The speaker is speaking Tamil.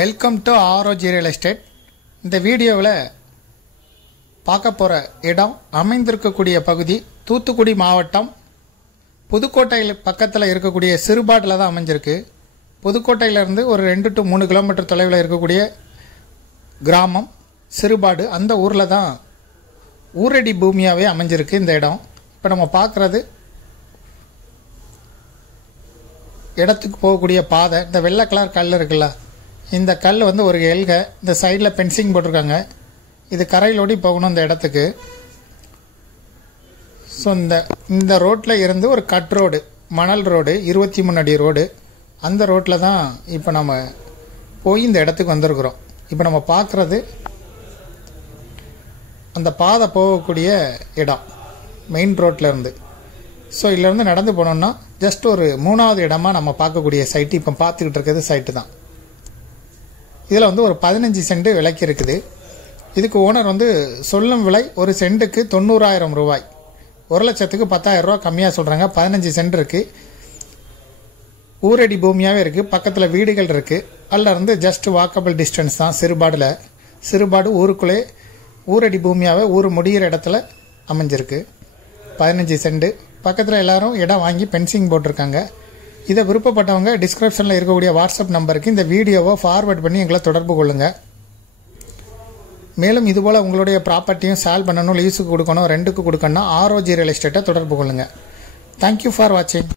Welcome to ஆரோஜி real estate. இந்த வீடியோவில் பார்க்க போகிற இடம் அமைந்திருக்கக்கூடிய பகுதி தூத்துக்குடி மாவட்டம் புதுக்கோட்டையில் பக்கத்தில் இருக்கக்கூடிய சிறுபாட்டில் தான் அமைஞ்சிருக்கு. புதுக்கோட்டையிலேருந்து ஒரு 2 to 3 கிலோமீட்டர் தொலைவில் இருக்கக்கூடிய கிராமம் சிறுபாடு. அந்த ஊரில் தான் ஊரடி பூமியாகவே அமைஞ்சிருக்கு இந்த இடம். இப்போ நம்ம பார்க்குறது இடத்துக்கு போகக்கூடிய பாதை. இந்த வெள்ளை கலர் கல் இருக்குல்ல, இந்த கல் வந்து ஒரு எல்கை. இந்த சைடில் பென்சிங் போட்டிருக்காங்க. இது கரையிலோடி போகணும் இந்த இடத்துக்கு. ஸோ இந்த ரோட்டில் இருந்து ஒரு கட் ரோடு, மணல் ரோடு, 23 அடி ரோடு. அந்த ரோட்டில் தான் இப்போ நம்ம போய் இந்த இடத்துக்கு வந்திருக்கிறோம். இப்போ நம்ம பார்க்குறது அந்த பாதை போகக்கூடிய இடம் மெயின் ரோட்டில் இருந்து. ஸோ இதிலேருந்து நடந்து போனோம்னா ஜஸ்ட் ஒரு 3வது இடமா நம்ம பார்க்கக்கூடிய சைட்டு இப்போ பார்த்துக்கிட்டு இருக்கிறது சைட்டு தான். இதில் வந்து ஒரு 15 சென்ட் விலைக்கு இருக்குது. இதுக்கு ஓனர் வந்து சொல்லும் விலை ஒரு சென்ட்டுக்கு 90,000 ரூபாய். 1,00,000க்கு 10,000 ரூபா கம்மியாக சொல்கிறாங்க. 15 சென்ட் இருக்குது. ஊரடி பூமியாகவே இருக்குது. பக்கத்தில் வீடுகள் இருக்குது. அதில் இருந்து ஜஸ்ட் வாக்கபிள் டிஸ்டன்ஸ் தான். சிறுபாடு ஊருக்குள்ளே ஊரடி பூமியாகவே ஊர் முடிகிற இடத்துல அமைஞ்சிருக்கு. 15 சென்ட். பக்கத்தில் எல்லாரும் இடம் வாங்கி பென்சிங் போட்டிருக்காங்க. இதை விருப்பப்பட்டவங்க டிஸ்கிரிப்ஷனில் இருக்கக்கூடிய வாட்ஸ்அப் நம்பருக்கு இந்த வீடியோவை ஃபார்வர்ட் பண்ணி எங்களை தொடர்பு கொள்ளுங்கள். மேலும் இதுபோல் உங்களுடைய ப்ராப்பர்ட்டியும் சேல் பண்ணணும், லீஸுக்கு கொடுக்கணும், ரெண்டுக்கு கொடுக்கணும்னா ஆரோஜி ரியல் எஸ்டேட்டை தொடர்பு கொள்ளுங்கள். தேங்க்யூ ஃபார் வாட்சிங்.